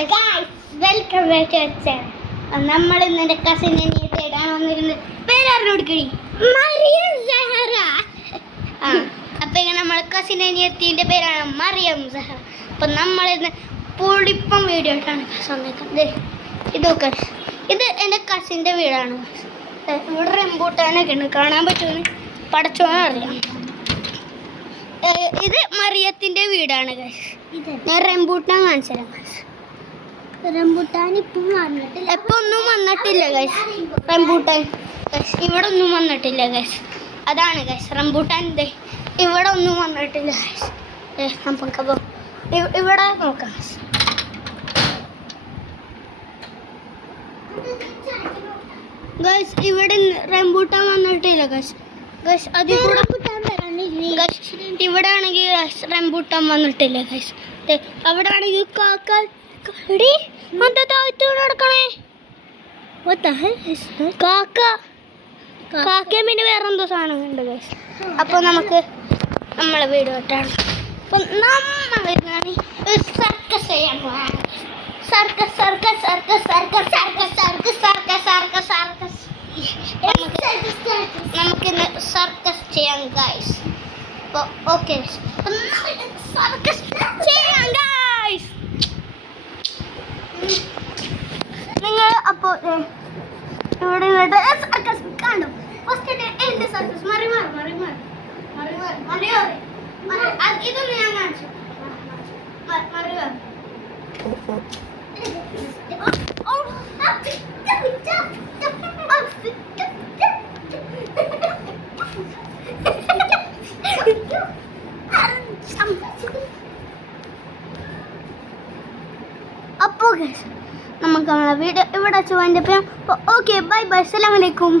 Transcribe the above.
Welcome back to channel. നമ്മൾ ഇന്ന് എൻ്റെ കസിനെ തേടാൻ വന്നിരുന്നത് പേരറിഞ്ഞോട് കിഴി മറിയം സഹറ. അപ്പം ഇങ്ങനെ നമ്മളെ കസിൻ അനിയത്തിൻ്റെ പേരാണ് മറിയം സഹറ. അപ്പം നമ്മളിന്ന് പൊളിപ്പം വീഡിയോ ആയിട്ടാണ് വന്നേക്കുന്നത്. ഇതൊക്കെ ഇത് എൻ്റെ കസിൻ്റെ വീടാണ്. ഇവിടെ റംബൂട്ടാനൊക്കെ ഉണ്ട്, കാണാൻ പറ്റുമെന്ന് പടച്ചോനെ അറിയാം. ഇത് മറിയത്തിൻ്റെ വീടാണ് ഗൈസ്. ഞാൻ റംബൂട്ടാൻ കാണിച്ചു തരാം ഗൈസ്. റംബൂട്ടാൻ ഇപ്പം വന്നിട്ടില്ല, എപ്പോൾ ഒന്നും വന്നിട്ടില്ല ഗൈസ്. റംബൂട്ടാൻ ഗൈസ് ഇവിടെ ഒന്നും വന്നിട്ടില്ല ഗൈസ്. അതാണ് ഗൈസ് റംബൂട്ടാൻ. ഇത് ഇവിടെ ഒന്നും വന്നിട്ടില്ല ഗൈസ്. നമുക്കപ്പോൾ ഇവിടെ നോക്കാം ഗൈസ്. ഗൈസ് ഇവിടെ റംബൂട്ടാൻ വന്നിട്ടില്ല ഗൈസ്. ഗൈസ് അതിൽ കൂടെ ഇവിടെ ആണെങ്കിൽ റംബൂട്ടാൻ വന്നിട്ടില്ല ഗൈസ്. അവിടെ ആണെങ്കിൽ കാക്ക നടക്കണേ കാക്കയും പിന്നെ വേറെ എന്തോ സാധനം ഉണ്ട് ഗൈസ്. അപ്പോൾ നമുക്ക് നമ്മളെ വീട് തൊട്ടാണ്. അപ്പം നമ്മൾ സർക്കസ് ചെയ്യാൻ പോകാം. Circus circus circus circus circus circus circus circus circus നമുക്കിന്ന് സർക്കസ് ചെയ്യാം ഗൈസ്. അപ്പോൾ ഓക്കെ സർക്കസ് ചെയ്യാം ഗൈസ്. നിങ്ങൾ അപ്പോൾ ഇവിടെ സർക്കസ് കാണും. ഫസ്റ്റ് എന്ത് സർക്കസ് മറി മാറി മറി മാറി മറി മാറി മറി ഇതൊന്നും ഞാൻ കാണിച്ചു മറി മാറി. അപ്പോൾ നമുക്ക് നമ്മളെ വീഡിയോ ഇവിടെ വെച്ച് വേണ്ടി. ഓക്കെ ബൈ ബൈ, അസ്സലാമു അലൈക്കും.